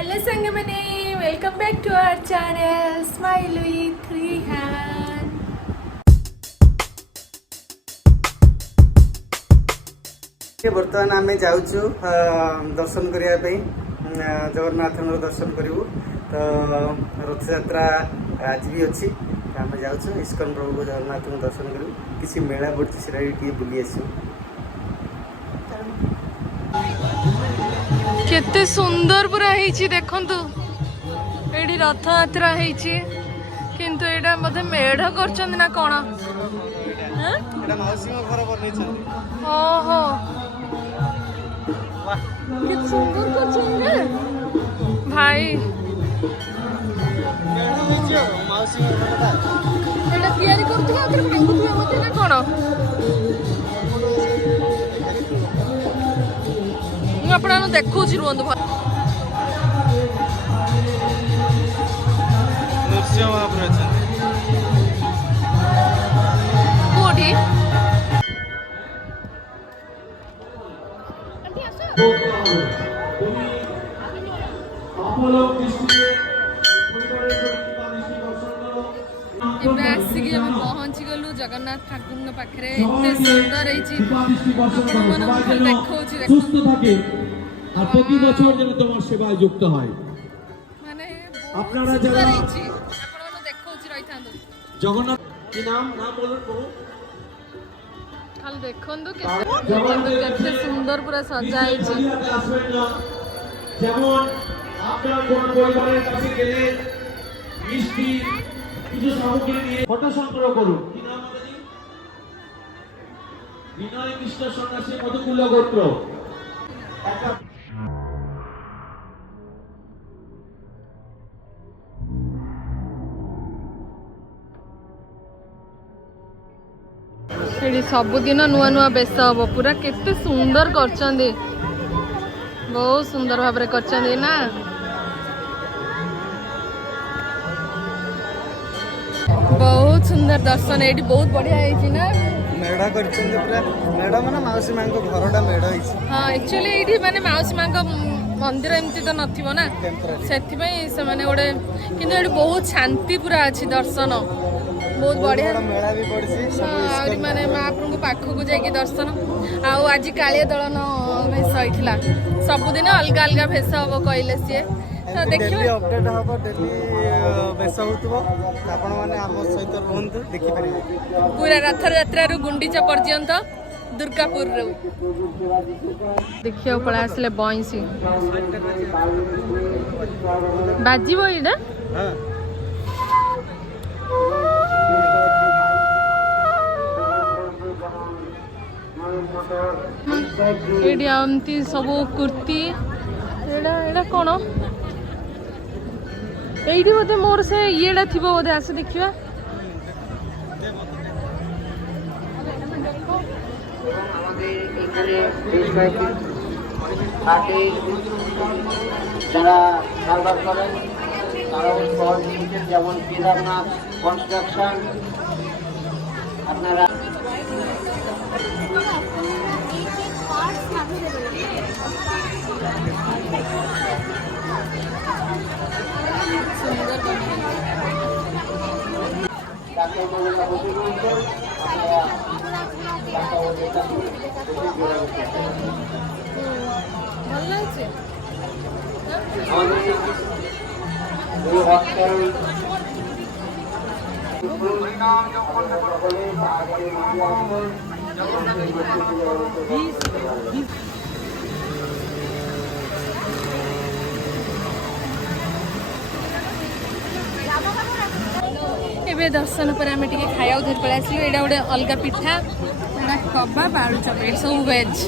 Hello Sangamane, welcome back to our channel Smile with Rehan. बर्तमान आम जाऊँ दर्शन करने जगन्नाथ दर्शन करूँ तो रथ यात्रा आज भी अच्छी आम जाऊँ इस्कन प्रभु जगन्नाथ दर्शन करूँ किसी मेला पड़ी से बुली आसू केते सुंदर पूरा हेची देखंतु एडी रथ यात्रा हेची किंतु एडा मधे मेढ करचंद ना कोन हैं एटा मौसी घर बनै छ ओहो वाह कि सुंदर करचंद रे भाई मेढ हेची मौसी घरटा एडा तयारी करथु आकर भांगुथु मते ना कोन मु आपना देखौ छि रुंद नृसिंह महाप्रभु अछन कोठी ଏବେ ଆସିକି ଆମେ ପହଞ୍ଚି ଗଲୁ ଜଗନ୍ନାଥ ଠାକୁରଙ୍କ ପାଖରେ ଏତେ ସୁନ୍ଦର ହେଇଛି ଆପଣମାନଙ୍କୁ ଖାଲି ଦେଖଉଛି সুস্থ থাকে আর প্রতি বছর যেন তোমার সেবায় যুক্ত হয় ମାନେ আপনারা সুন্দর যারা ହେଇଛି ଆପଣମାନଙ୍କୁ ଦେଖଉଛି ରହିଥାନ୍ତୁ জগন্নাথ কি নাম বলুন প্রভু ଖାଲି ଦେଖନ୍ତୁ କେତେ সুন্দর পুরা সজা ହେଇଛି আসবেন না যেমন আপনার কোন পরিবারের কাছে গেলে মিষ্টি কিছু সামগ্রী দিয়ে ফটো সংগ্রহ করুন কি নাম আপনাদের বিনয় কৃষ্ণ সন্ন্যাসী মধুকুল্য গোত্র একটা ଏଠି ସବୁଦିନ ନୂଆ ନୂଆ ବେଶ ହବ ପୁରା କେତେ ସୁନ୍ଦର କରିଛନ୍ତି ବହୁତ ସୁନ୍ଦର ଭାବରେ କରିଛନ୍ତି ନା ବହୁତ ସୁନ୍ଦର ଦର୍ଶନ ଏଇଠି ବହୁତ ବଢିଆ ହେଇଛି ନା मेढ़ कर मेढ़ माने मौसी माँ घरटा मेढ़ है हाँ एक्चुअली ये माने माउसी माँ मंदिर एमती तो नथिबो ना से माने गोटे किंतु ये बहुत शांति पूरा अच्छी दर्शन बहुत बढ़िया मेला भी पड़ी माने महाप्रभु पाखक जाइए दर्शन आउ आज कालिया दलन भेष होइथिला सबुदिन अलग अलग भेष हम कहले सी तो देखिए अपडेट हम डेली बेस होतबो आपण माने आम सहित रहंतु देखि परिबे पूरा रथ यात्रा रु गुंडीचा पर्यंत दुर्गापुर रु देखिए पळा आसले बंसी बाजीबो इडा हां एडी आमती सब कुर्ती एडा एडा कोन एडी बोधे मोर से येडा थिबो बोधे आसे देखिबा যারা কারবার করেন তারা ওই শহর লিমিটেড যেমন কেদারনাথ কনস্ট্রাকশন আপনারা ভাল লাগছে ଏବେ ଦର୍ଶନ ପରେ ଆମେ ଟିକେ ଖାଇବାକୁ ଧରି ପଳେଇ ଆସିଲୁ ଏଇଟା ଗୋଟେ ଅଲଗା ପିଠା ଏଇଟା କବାବ ଆଳୁ ଚପ ଏଇଟା ସବୁ ଭେଜ୍